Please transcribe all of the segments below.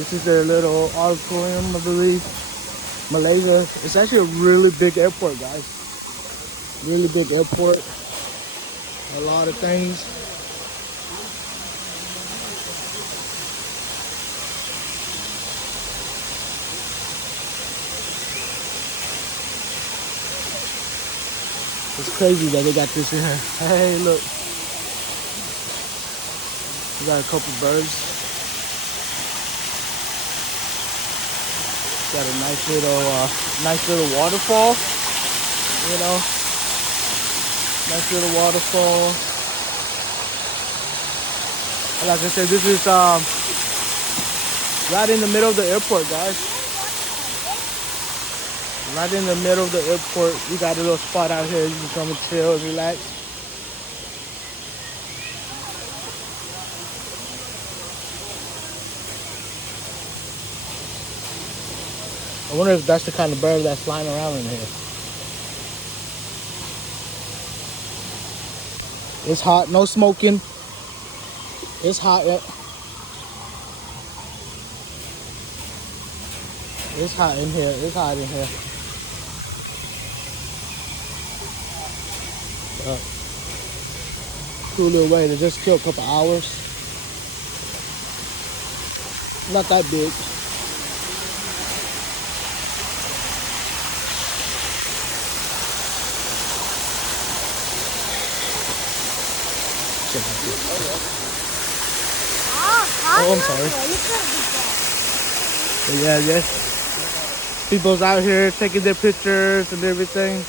This is their little atrium, I believe. Malaysia. It's actually a really big airport, guys. Really big airport. A lot of things. It's crazy that they got this in here. Hey, look. We got a couple birds. Got a nice little waterfall. You know, nice little waterfall. And like I said, this is right in the middle of the airport, guys. Right in the middle of the airport. We got a little spot out here. You can come and chill and relax. I wonder if that's the kind of bird that's flying around in here. It's hot, no smoking. It's hot. It's hot in here. It's hot in here. Cool little way to just kill a couple hours. Not that big. Oh, I'm sorry. But yeah, yes. People's out here taking their pictures and everything.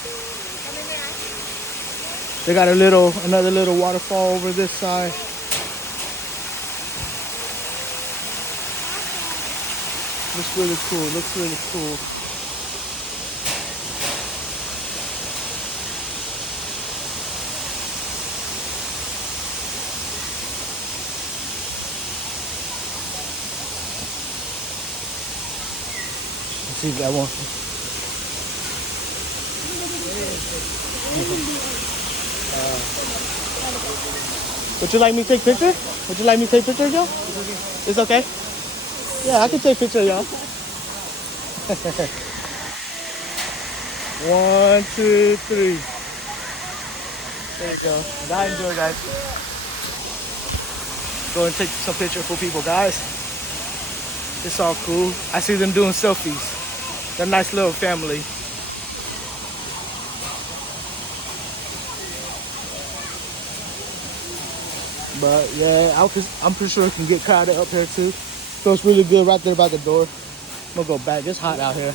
They got another little waterfall over this side. Looks really cool. Looks really cool. Let's see if that one. Would you like me to take picture? Would you like me to take picture, y'all? It's okay? Yeah, I can take picture, y'all. 1, 2, 3. There you go. I enjoy, guys. Go and take some picture for people, guys. It's all cool. I see them doing selfies. They're a nice little family. But yeah, I'm pretty sure it can get crowded up here too. Feels really good right there by the door. I'm gonna go back. It's hot out here,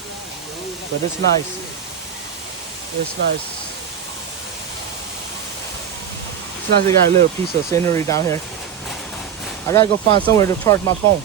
but it's nice. It's nice. It's nice they got a little piece of scenery down here. I gotta go find somewhere to charge my phone.